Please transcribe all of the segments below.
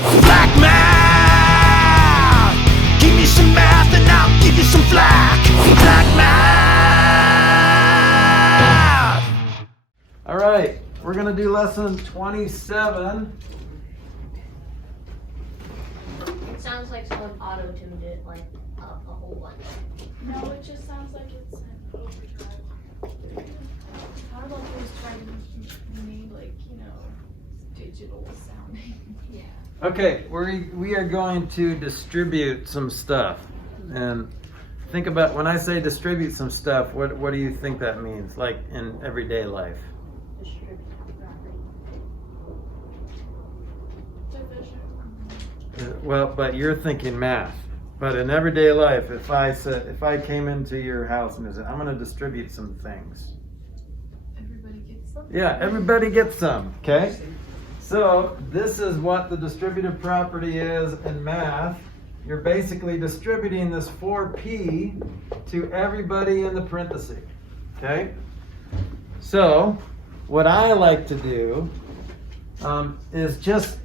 Flack math! Give me some math and I'll give you some flack. Flack math! All right, we're gonna do lesson 27. It sounds like someone auto-tuned it like a whole bunch. No, it just sounds like it's an overdrive. How about those trying to made like, digital sounding? Yeah. Okay, we are going to distribute some stuff. And think about, when I say distribute some stuff, what do you think that means, like in everyday life? Division. Well, but you're thinking math. But in everyday life, if I came into your house and said, I'm going to distribute some things. Everybody gets some? Yeah, everybody gets some, okay? So this is what the distributive property is in math. You're basically distributing this 4p to everybody in the parentheses, okay? So what I like to do is just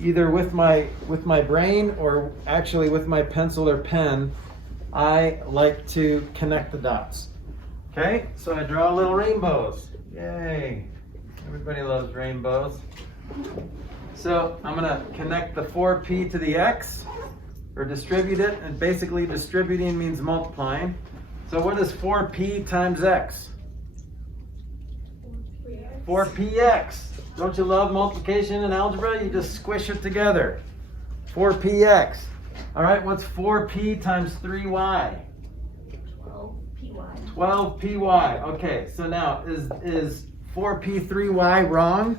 either with my brain or actually with my pencil or pen, I like to connect the dots. Okay, so I draw little rainbows. Yay! Everybody loves rainbows. So I'm gonna connect the 4p to the x, or distribute it, and basically distributing means multiplying. So what is 4p times x? 4px. Don't you love multiplication in algebra? You just squish it together. 4px. All right, what's 4p times 3y? 12py. 12py. Okay, so now is 4p3y wrong?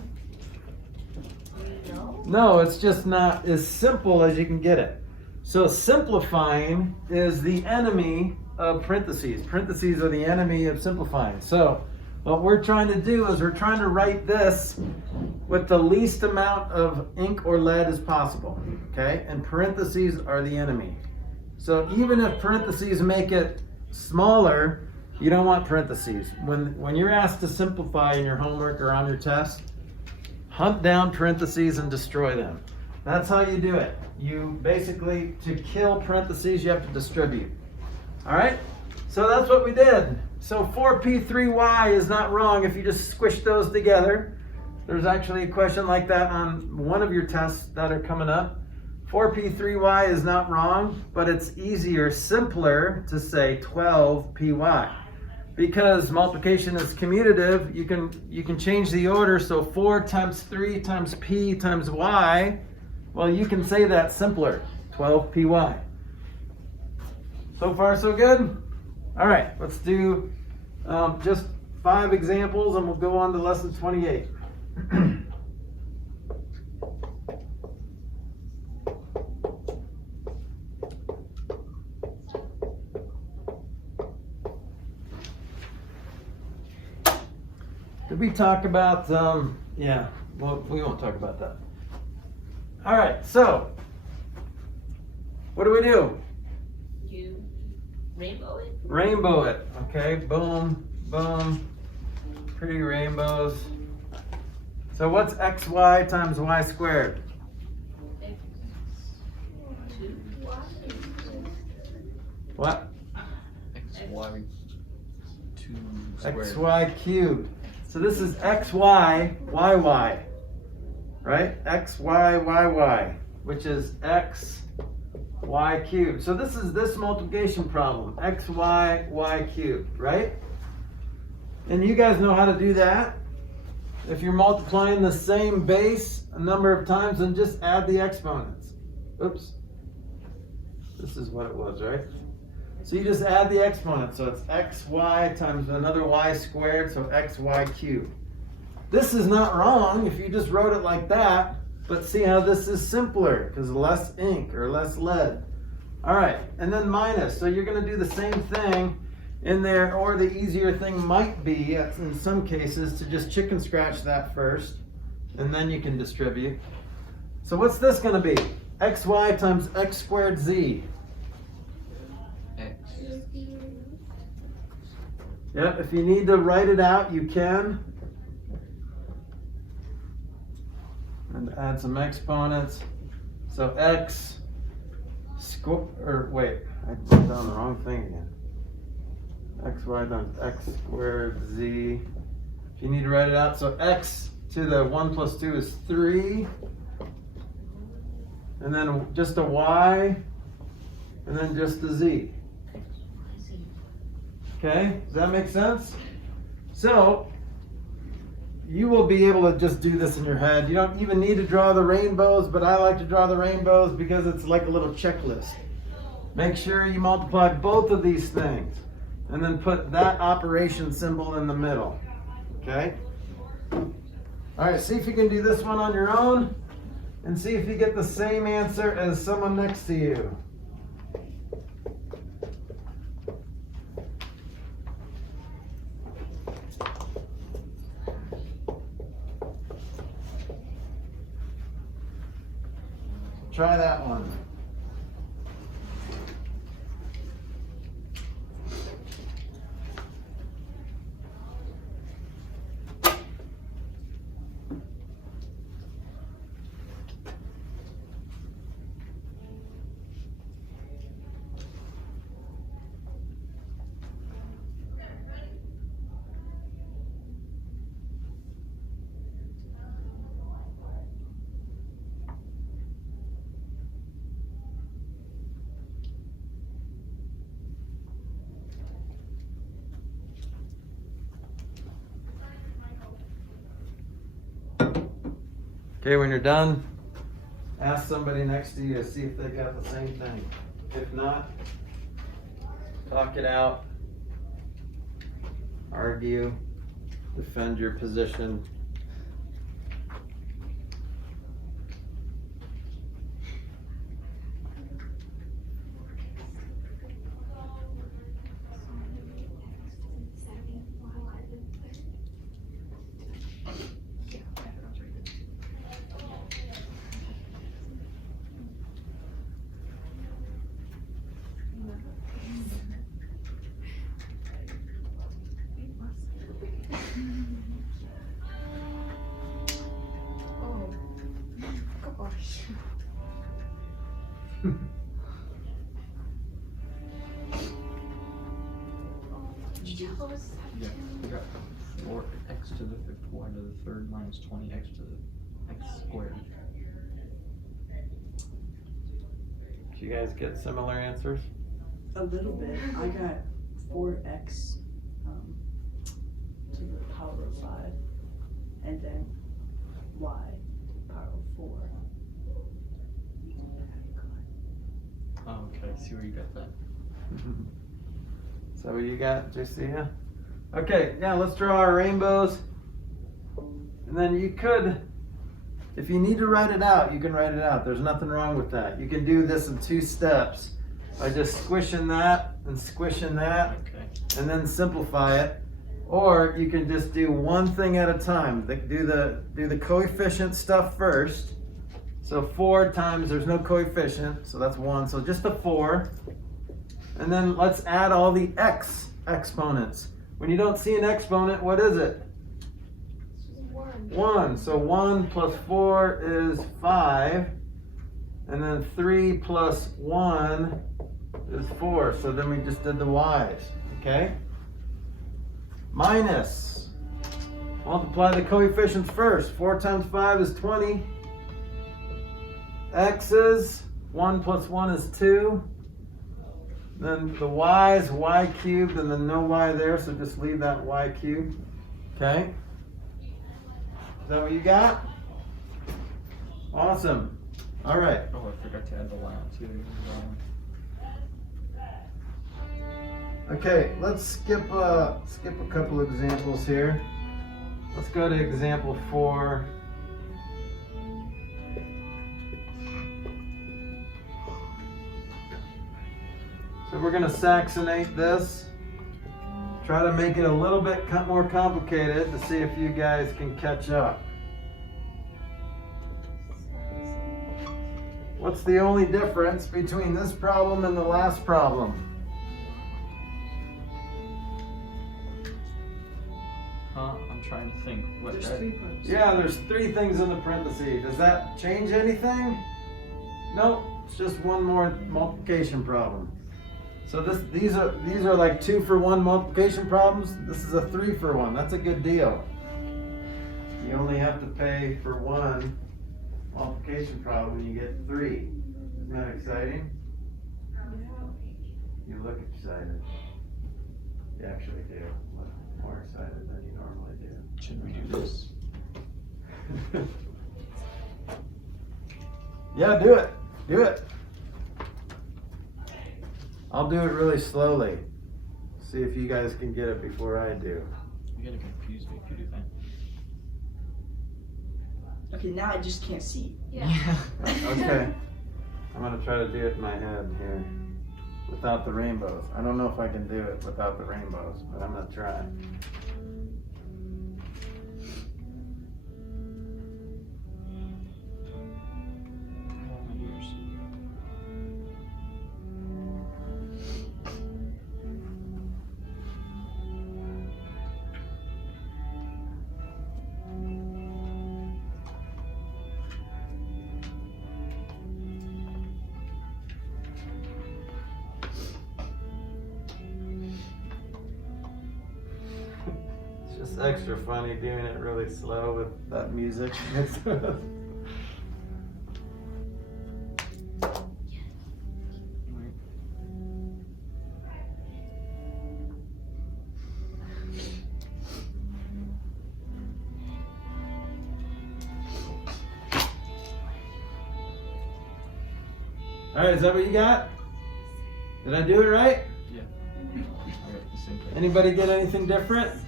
No. No, it's just not as simple as you can get it. So simplifying is the enemy of parentheses. Parentheses are the enemy of simplifying. So what we're trying to do is we're trying to write this with the least amount of ink or lead as possible, okay? And parentheses are the enemy. So even if parentheses make it smaller, you don't want parentheses. When you're asked to simplify in your homework or on your test, hunt down parentheses and destroy them. That's how you do it. You basically, to kill parentheses, you have to distribute. All right? So that's what we did. So 4p3y is not wrong if you just squish those together. There's actually a question like that on one of your tests that are coming up. 4p3y is not wrong, but it's easier, simpler to say 12py. Because multiplication is commutative, you can change the order, so 4 times 3 times p times y, well, you can say that simpler, 12py. So far, so good? All right, let's do just 5 examples and we'll go on to lesson 28. Did we talk about, yeah, well, we won't talk about that. All right, so what do? You rainbow it? Rainbow it, okay, boom, boom, pretty rainbows. So what's xy times y squared? 2y. What? xy 2 squared. xy cubed. So this is xy, yy, right? xy, yy, which is x, y cubed. So this is this multiplication problem, xy, y cubed, right? And you guys know how to do that. If you're multiplying the same base a number of times, then just add the exponents. Oops. This is what it was, right? So you just add the exponents. So it's xy times another y squared, so xy cubed. This is not wrong if you just wrote it like that, but see how this is simpler because less ink or less lead. All right, and then minus. So you're going to do the same thing in there, or the easier thing might be, in some cases, to just chicken scratch that first, and then you can distribute. So what's this going to be? xy times x squared z. X. Yep, if you need to write it out, you can. and add some exponents. So x square, or wait, I wrote down the wrong thing again. Xy times x squared z. If you need to write it out, so x to the 1 plus 2 is 3. And then just a y, and then just a z. Okay, does that make sense? So, you will be able to just do this in your head. You don't even need to draw the rainbows, but I like to draw the rainbows because it's like a little checklist. Make sure you multiply both of these things, and then put that operation symbol in the middle. Okay? All right, see if you can do this one on your own, and see if you get the same answer as someone next to you. Try that one. Okay, when you're done, ask somebody next to you to see if they got the same thing. If not, talk it out, argue, defend your position. Yeah, we got 4x to the 5th y to the 3rd minus 20x to the x squared. Did you guys get similar answers? A little bit. I got 4x to the power of 5, and then y power of 4. Oh, okay, I see where you got that. So what you got, Josiah? Okay, yeah, let's draw our rainbows. And then you could, if you need to write it out, you can write it out. There's nothing wrong with that. You can do this in 2 steps by just squishing that and squishing that, Okay. and then simplify it. Or you can just do one thing at a time. Do the coefficient stuff first. So 4 times, there's no coefficient, so that's 1. So just a 4. And then let's add all the exponents. When you don't see an exponent, what is it? 1. So 1 plus 4 is 5. And then 3 plus 1 is 4. So then we just did the y's, okay? Minus. Multiply the coefficients first. 4 times 5 is 20. X's, 1 plus 1 is 2. Then the y is y cubed, and then no y there, so just leave that y cubed. Okay? Is that what you got? Awesome. All right. Oh, I forgot to add the line too. Okay, let's skip a couple examples here. Let's go to example 4. So we're going to Saxonate this. Try to make it a little bit more complicated to see if you guys can catch up. What's the only difference between this problem and the last problem? I'm trying to think. What There's that, 3 parts. Yeah, there's 3 things in the parentheses. Does that change anything? Nope, it's just one more multiplication problem. So these are like 2 for 1 multiplication problems. This is a 3 for 1. That's a good deal. You only have to pay for 1 multiplication problem, you get 3. Isn't that exciting? You look excited. You actually do look more excited than you normally do. should we do this? Yeah, do it. Do it. I'll do it really slowly. See if you guys can get it before I do. You're gonna confuse me if you do that. Okay, now I just can't see. Yeah. Okay. I'm gonna try to do it in my head here. Without the rainbows. I don't know if I can do it without the rainbows, but I'm gonna try. Oh, my ears. It's just extra funny doing it really slow with that music. Right. Alright, is that what you got? Did I do it right? Yeah. I got the same thing. Anybody get anything different?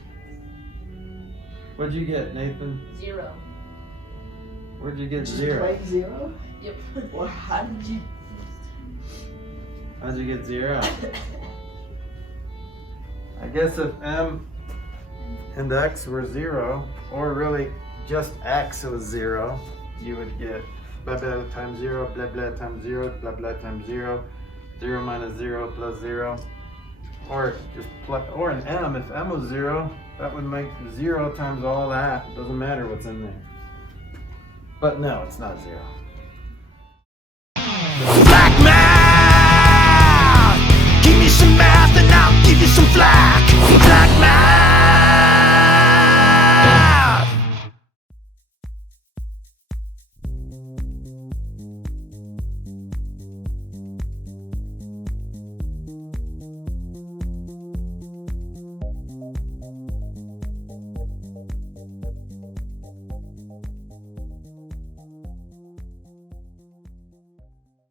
What'd you get, Nathan? 0. Where'd you get Just 0? plain 0? Yep. Or how did you? How'd you get 0? I guess if m and x were 0, or really just x was 0, you would get blah blah times 0, blah blah times 0, blah blah times 0, 0 minus 0 plus 0. Or just or an m, if m was 0, that would make 0 times all that. It doesn't matter what's in there. But no, it's not 0. Black math, give me some math and I'll give you some flack. Black math.